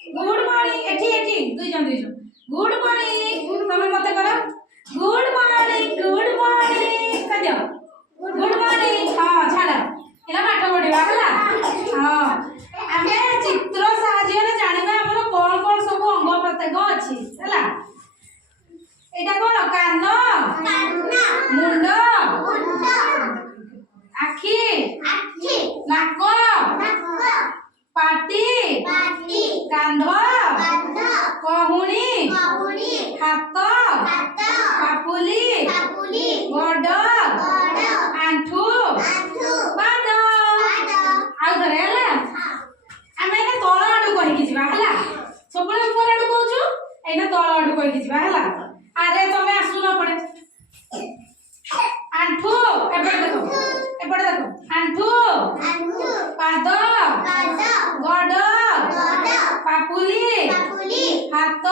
good morning एठी दुई जन गुड मॉर्निंग तमे मते करो गुड मॉर्निंग कर दियो गुड मॉर्निंग हां छाड़ एला पाठ पढिबा हला हां आमे चित्र साहाय्य रे जानिबा हमर कोन कोन सब अंग प्रत्यंग अछि हला एटा कोन कान मुंड आखी नाक पाटी कांध कहुणी हाथ पापुली गोड़ आंठू पाद आउ धरे हला आमे एना तळ आडू कहि जिबा हला सबले ऊपर आडू कहूछु एना तळ आडू कहि जिबा हला अरे तमे आसु न पड़े आंठू एपटे देखो आंठू पाद गोड़ पापुली हाथ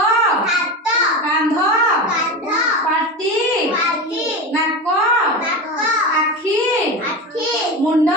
कांध पाटी नाक आखी मुंड